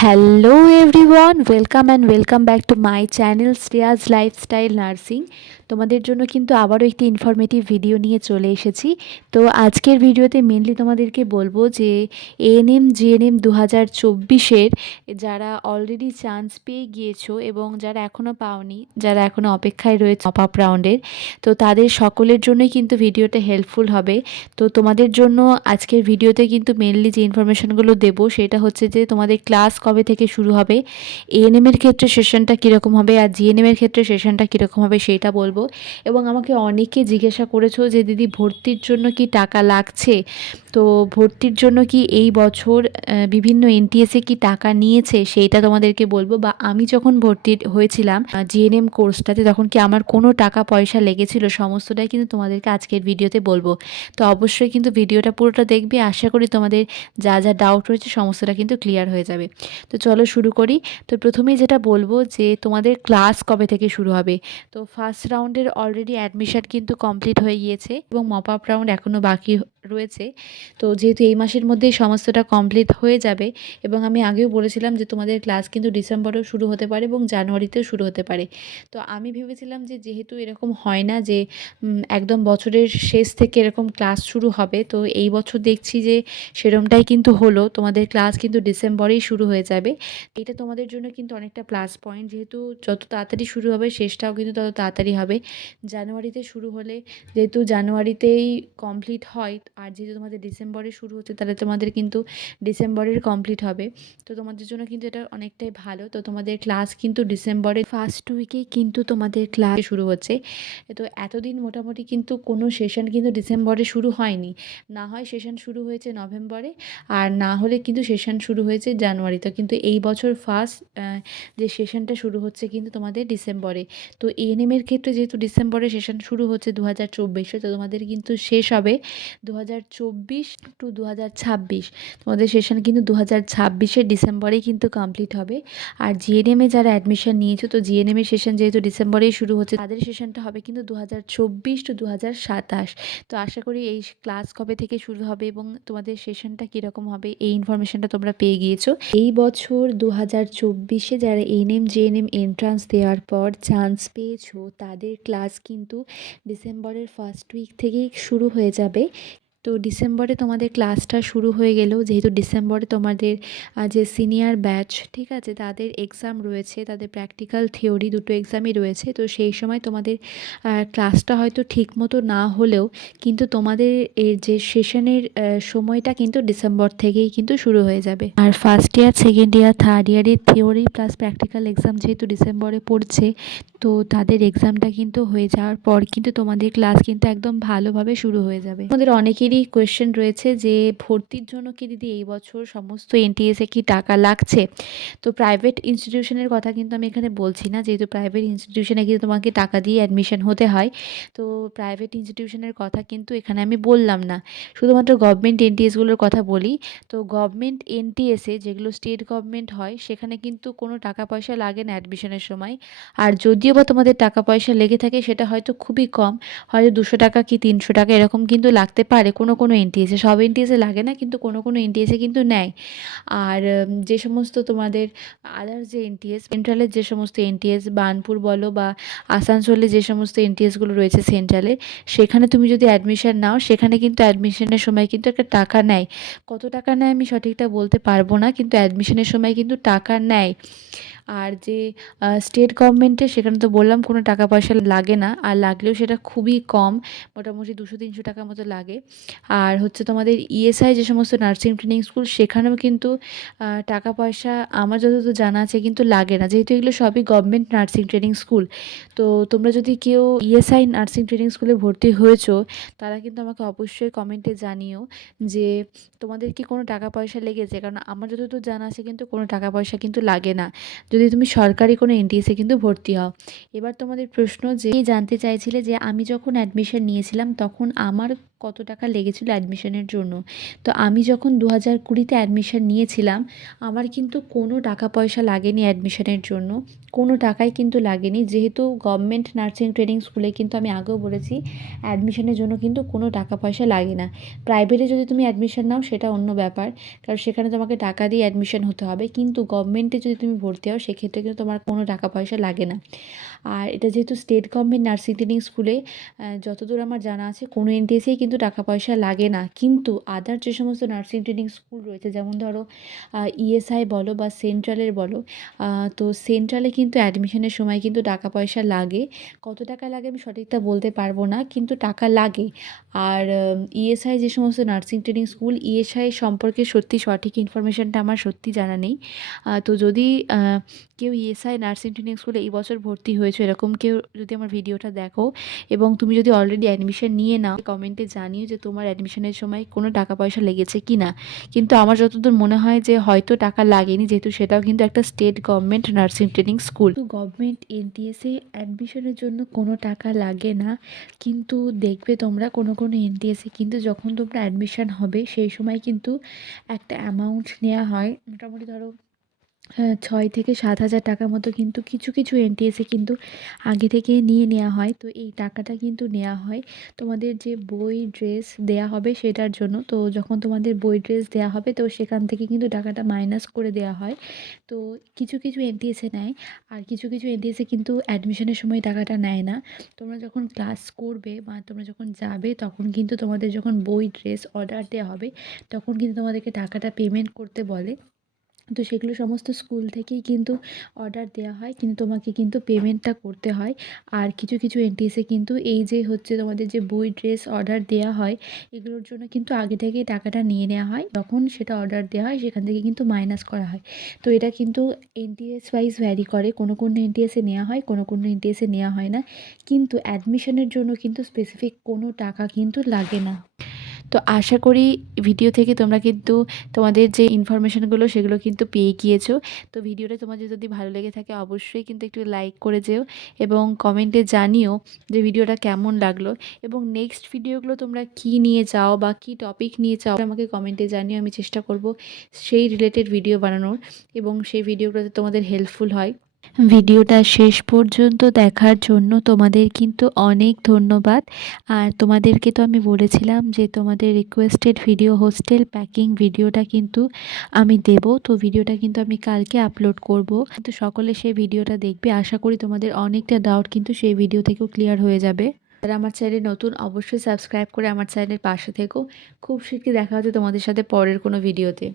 hello everyone welcome and welcome back to my channel Shreya's lifestyle nursing তোমাদের জন্য কিন্তু আবারও একটি ইনফরমেটিভ ভিডিও নিয়ে চলে এসেছি। তো আজকের ভিডিওতে মেনলি তোমাদেরকে বলব যে এএনএম জিএনএম দু হাজার চব্বিশের যারা অলরেডি চান্স পেয়ে গিয়েছো এবং যারা এখনও পাওনি, যারা এখনও অপেক্ষায় রয়েছে অপ আপ রাউন্ডের তো তাদের সকলের জন্যই কিন্তু ভিডিওটা হেল্পফুল হবে। তো তোমাদের জন্য আজকের ভিডিওতে কিন্তু মেনলি যে ইনফরমেশনগুলো দেবো, সেটা হচ্ছে যে তোমাদের ক্লাস কবে থেকে শুরু হবে এএনএম এর ক্ষেত্রে সেশনটা কীরকম হবে, আর জিএনএম এর ক্ষেত্রে সেশনটা কীরকম হবে, সেটা বলব। এবং আমাকে অনেকে জিজ্ঞাসা করেছ যে, দিদি, ভর্তির জন্য কি টাকা লাগছে? তো ভর্তির জন্য কি এই বছর বিভিন্ন এনটিএসে কি টাকা নিয়েছে সেইটা তোমাদেরকে বলব। বা আমি যখন ভর্তি হয়েছিলাম জিএনএম কোর্সটাতে তখন কি আমার কোনো টাকা পয়সা লেগেছিল? সমস্তটাই কিন্তু তোমাদেরকে আজকের ভিডিওতে বলব। তো অবশ্যই কিন্তু ভিডিওটা পুরোটা দেখবে। আশা করি তোমাদের যা যা ডাউট রয়েছে সমস্তটা কিন্তু ক্লিয়ার হয়ে যাবে। তো চলো শুরু করি। তো প্রথমেই যেটা বলব যে, তোমাদের ক্লাস কবে থেকে শুরু হবে? তো ফার্স্ট রাউন্ডের অলরেডি অ্যাডমিশন কিন্তু কমপ্লিট হয়ে গিয়েছে এবং মপ আপ রাউন্ড এখনও বাকি রয়েছে। তো যেহেতু এই মাসের মধ্যেই সমস্তটা কমপ্লিট হয়ে যাবে এবং আমি আগেও বলেছিলাম যে তোমাদের ক্লাস কিন্তু ডিসেম্বরেও শুরু হতে পারে এবং জানুয়ারিতেও শুরু হতে পারে। তো আমি ভেবেছিলাম যে যেহেতু এরকম হয় না যে একদম বছরের শেষ থেকে এরকম ক্লাস শুরু হবে, তো এই বছর দেখছি যে সেরমটাই কিন্তু হলো। তোমাদের ক্লাস কিন্তু ডিসেম্বরেই শুরু হয়ে যাবে। এটা তোমাদের জন্য কিন্তু অনেকটা প্লাস পয়েন্ট যেহেতু যত তাড়াতাড়ি শুরু হবে শেষটাও কিন্তু তত তাড়াতাড়ি হবে। জানুয়ারিতে শুরু হলে যেহেতু জানুয়ারিতেই কমপ্লিট হয় আর যেহেতু তোমাদের ডিসেম্বরে শুরু হচ্ছে, তাহলে তোমাদের কিন্তু ডিসেম্বরের কমপ্লিট হবে। তো তোমাদের জন্য কিন্তু এটা অনেকটাই ভালো। তো তোমাদের ক্লাস কিন্তু ডিসেম্বরের ফার্স্ট উইকেই কিন্তু তোমাদের ক্লাস শুরু হচ্ছে। তো এতদিন মোটামুটি কিন্তু কোনো সেশন কিন্তু ডিসেম্বরে শুরু হয়নি। না হয় সেশন শুরু হয়েছে নভেম্বরে, আর না হলে কিন্তু সেশন শুরু হয়েছে জানুয়ারিতে কিন্তু এই বছর ফার্স্ট যে সেশনটা শুরু হচ্ছে কিন্তু তোমাদের ডিসেম্বরে। তো এএনএমের ক্ষেত্রে যেহেতু ডিসেম্বরে সেশন শুরু হচ্ছে দু হাজার চব্বিশে, তো তোমাদের কিন্তু শেষ হবে দু হাজার হাজার চব্বিশ টু দু হাজার ছাব্বিশ। তোমাদের সেশন কিন্তু দু হাজার ছাব্বিশের ডিসেম্বরেই কিন্তু কমপ্লিট হবে। আর জিএনএমে যারা অ্যাডমিশন নিয়েছো, তো জিএনএমের সেশন যেহেতু ডিসেম্বরেই শুরু হচ্ছে, তাদের সেশনটা হবে কিন্তু দু হাজার চব্বিশ টু দু হাজার সাতাশ। তো আশা করি এই ক্লাস কবে থেকে শুরু হবে এবং তোমাদের সেশনটা কীরকম হবে, এই ইনফরমেশনটা তোমরা পেয়ে গিয়েছো। এই বছর দু হাজার চব্বিশে যারা এনএম জেএনএম এন্ট্রান্স দেওয়ার পর চান্স পেয়েছ, তাদের ক্লাস কিন্তু ডিসেম্বরের ফার্স্ট উইক থেকেই শুরু হয়ে যাবে। তো ডিসেম্বরে তোমাদের ক্লাসটা শুরু হয়ে গেলেও যেহেতু ডিসেম্বরে তোমাদের যে সিনিয়র ব্যাচ ঠিক আছে, তাদের এক্সাম রয়েছে, তাদের প্র্যাকটিক্যাল থিওরি দুটো এক্সামই রয়েছে। তো সেই সময় তোমাদের ক্লাসটা হয়তো ঠিকমতো না হলেও কিন্তু তোমাদের এর যে সেশনের সময়টা কিন্তু ডিসেম্বর থেকেই কিন্তু শুরু হয়ে যাবে। আর first year second year third ইয়ারের থিওরি প্লাস প্র্যাকটিক্যাল এক্সাম যেহেতু ডিসেম্বরে পড়ছে, তো তাদের এক্সামটা কিন্তু হয়ে যাওয়ার পর কিন্তু তোমাদের ক্লাস কিন্তু একদম ভালোভাবে শুরু হয়ে যাবে। আমাদের অনেকেরই কোয়েশ্চেন রয়েছে যে ভর্তির জন্য কি দিদি এই বছর সমস্ত এনটিএসে কি টাকা লাগছে? তো প্রাইভেট ইনস্টিটিউশনের কথা কিন্তু আমি এখানে বলছি না, যেহেতু প্রাইভেট ইনস্টিটিউশনে কিন্তু তোমাকে টাকা দিয়ে অ্যাডমিশন হতে হয়। তো প্রাইভেট ইনস্টিটিউশনের কথা কিন্তু এখানে আমি বললাম না। শুধুমাত্র গভর্নমেন্ট এনটিএসগুলোর কথা বলি। তো গভর্নমেন্ট এনটিএসে যেগুলো স্টেট গভর্নমেন্ট হয়, সেখানে কিন্তু কোনো টাকা পয়সা লাগে না অ্যাডমিশনের সময়। আর যদিও বা তোমাদের টাকা পয়সা লেগে থাকে, সেটা হয়তো খুবই কম। হয়তো দুশো টাকা কি তিনশো টাকা এরকম কিন্তু লাগতে পারে। কোনো কোনো এনটিএসে সব এনটিএসে লাগে না, কিন্তু কোনো কোনো এনটিএসে কিন্তু নেয়। আর যে সমস্ত তোমাদের আদার্স যে এনটিএস সেন্ট্রালের যে সমস্ত এনটিএস বার্নপুর বলো বা আসানসোলে যে সমস্ত এনটিএসগুলো রয়েছে সেন্ট্রালের সেখানে তুমি যদি অ্যাডমিশন নাও, সেখানে কিন্তু অ্যাডমিশনের সময় কিন্তু একটা টাকা নেয়। কত টাকা নেয় আমি সঠিকটা বলতে পারব না, কিন্তু অ্যাডমিশনের সময় কিন্তু টাকা নেয়। আর যে স্টেট গভর্নমেন্টে সেখানে তো বললাম কোনো টাকা পয়সা লাগে না, আর লাগলেও সেটা খুবই কম, মোটামুটি দুশো, তিনশো টাকার মতো লাগে। আর হচ্ছে তোমাদের ইএসআই যে সমস্ত নার্সিং ট্রেনিং স্কুল সেখানেও কিন্তু টাকা পয়সা আমার যতদূর জানা আছে কিন্তু লাগে না। যেহেতু এগুলো সবই গভর্নমেন্ট নার্সিং ট্রেনিং স্কুল তো তোমরা যদি কেউ ইএসআই নার্সিং ট্রেনিং স্কুলে ভর্তি হয়েছো, তারা কিন্তু আমাকে অবশ্যই কমেন্টে জানিও যে, তোমাদের কি কোনো টাকা পয়সা লেগেছে? কারণ আমার যতদূর জানা আছে কিন্তু কোনো টাকা পয়সা কিন্তু লাগে না। যদি তুমি সরকারি কোনো এনটিএসে কিন্তু ভর্তি হও। এবার তোমাদের প্রশ্ন যে জানতে চাইছিলে যে আমি যখন অ্যাডমিশন নিয়েছিলাম, তখন আমার কত টাকা লেগেছিল অ্যাডমিশনের জন্য। তো আমি যখন দু হাজার কুড়িতে অ্যাডমিশন নিয়েছিলাম, আমার কিন্তু কোনো টাকা পয়সা লাগেনি অ্যাডমিশনের জন্য। কোনো টাকাই কিন্তু লাগেনি। যেহেতু গভর্নমেন্ট নার্সিং ট্রেনিং স্কুলে কিন্তু আমি আগেও বলেছি অ্যাডমিশনের জন্য কিন্তু কোনো টাকা পয়সা লাগে না। প্রাইভেটে যদি তুমি অ্যাডমিশন নাও, সেটা অন্য ব্যাপার। কারণ সেখানে তোমাকে টাকা দিয়ে অ্যাডমিশন হতে হবে। কিন্তু গভর্নমেন্টে যদি তুমি ভর্তি হও, সেক্ষেত্রে কিন্তু তোমার কোনো টাকা পয়সা লাগে না। আর এটা যেহেতু স্টেট গভর্নমেন্ট নার্সিং ট্রেনিং স্কুলে যতদূর আমার জানা আছে, কোনো এনটিএসেই কিন্তু টাকা পয়সা লাগে না। কিন্তু আদার যে সমস্ত নার্সিং ট্রেনিং স্কুল রয়েছে, যেমন ধরো ইএসআই বলো বা সেন্ট্রালের বলো তো সেন্ট্রালে কিন্তু অ্যাডমিশনের সময় কিন্তু টাকা পয়সা লাগে। কত টাকা লাগে আমি সঠিকটা বলতে পারব না, কিন্তু টাকা লাগে। আর ইএসআই যে সমস্ত নার্সিং ট্রেনিং স্কুল ইএসআই সম্পর্কে সত্যি সঠিক ইনফরমেশানটা আমার সত্যি জানা নেই। তো যদি কেউ ইএসআই নার্সিং ট্রেনিং স্কুলে এই বছর ভর্তি হয়েছে, এরকম কেউ যদি আমার ভিডিওটা দেখো এবং তুমি যদি অলরেডি অ্যাডমিশন নিয়ে নাও কমেন্টে জানিও যে তোমার অ্যাডমিশনের সময় কোনো টাকা পয়সা লেগেছে কি না। কিন্তু আমার যতদূর মনে হয় যে হয়তো টাকা লাগেনি, যেহেতু সেটাও কিন্তু একটা state government nursing training school তো গভর্নমেন্ট এনটিএসে অ্যাডমিশনের জন্য কোনো টাকা লাগে না, কিন্তু দেখবে তোমরা কোনো কোনো এনটিএসে কিন্তু যখন তোমরা অ্যাডমিশন হবে, সেই সময় কিন্তু একটা অ্যামাউন্ট নেওয়া হয়। মোটামুটি ধরো ছয় থেকে সাত হাজার টাকার মতো কিন্তু কিছু কিছু এনটিএসে কিন্তু আগে থেকে নিয়ে নেওয়া হয়। তো এই টাকাটা কিন্তু নেওয়া হয়। তোমাদের যে বই, ড্রেস দেয়া হবে সেটার জন্য, তো যখন তোমাদের বই, ড্রেস দেওয়া হবে, তো সেখান থেকে কিন্তু টাকাটা মাইনাস করে দেওয়া হয়। তো কিছু কিছু এনটিএসে নেয়, আর কিছু কিছু এনটিএসে কিন্তু অ্যাডমিশনের সময় টাকাটা নেয় না। তোমরা যখন ক্লাস করবে বা তোমরা যখন যাবে, তখন কিন্তু তোমাদের যখন বই, ড্রেস অর্ডার দেওয়া হবে, তখন কিন্তু তোমাদেরকে টাকাটা পেমেন্ট করতে বলে। তো সেগুলো সমস্ত স্কুল থেকেই কিন্তু অর্ডার দেওয়া হয়। কিন্তু তোমাকে কিন্তু পেমেন্টটা করতে হয়। আর কিছু কিছু এনটিএসে কিন্তু এই যে হচ্ছে তোমাদের যে বই ড্রেস অর্ডার দেওয়া হয়, এগুলোর জন্য কিন্তু আগে থেকেই টাকাটা নিয়ে নেওয়া হয়। তখন সেটা অর্ডার দেওয়া হয়, সেখান থেকে কিন্তু মাইনাস করা হয়। তো এটা কিন্তু এনটিএস ওয়াইজ ভ্যারি করে। কোনো কোনো এনটিএসে নেওয়া হয়, কোনো কোনো এনটিএসে নেওয়া হয় না। কিন্তু অ্যাডমিশনের জন্য কিন্তু স্পেসিফিক কোনো টাকা কিন্তু লাগে না। তো আশা করি ভিডিও থেকে তোমরা কিন্তু তোমাদের যে ইনফরমেশানগুলো সেগুলো কিন্তু পেয়ে গিয়েছো। তো ভিডিওটা তোমাদের যদি ভালো লেগে থাকে অবশ্যই কিন্তু একটু লাইক করে যেও এবং কমেন্টে জানিও যে ভিডিওটা কেমন লাগল এবং নেক্সট ভিডিওগুলো তোমরা কি নিয়ে চাও বা কি টপিক নিয়ে চাও আমাকে কমেন্টে জানিও, আমি চেষ্টা করব সেই রিলেটেড ভিডিও বানানোর এবং সেই ভিডিওগুলোতে তোমাদের হেল্পফুল হয়। ভিডিওটা শেষ পর্যন্ত দেখার জন্য তোমাদের কিন্তু অনেক ধন্যবাদ। আর তোমাদেরকে তো আমি বলেছিলাম যে তোমাদের রিকোয়েস্টেড ভিডিও হোস্টেল প্যাকিং ভিডিওটা কিন্তু আমি দেব। তো ভিডিওটা কিন্তু আমি কালকে আপলোড করব। কিন্তু সকলে সেই ভিডিওটা দেখবে। আশা করি তোমাদের অনেকটা ডাউট কিন্তু সেই ভিডিও থেকেও ক্লিয়ার হয়ে যাবে। যারা আমার চ্যানেলে নতুন, অবশ্যই সাবস্ক্রাইব করে আমার চ্যানেলের পাশে থেকো। খুব শীঘ্রই দেখা হচ্ছে তোমাদের সাথে পরের কোনো ভিডিওতে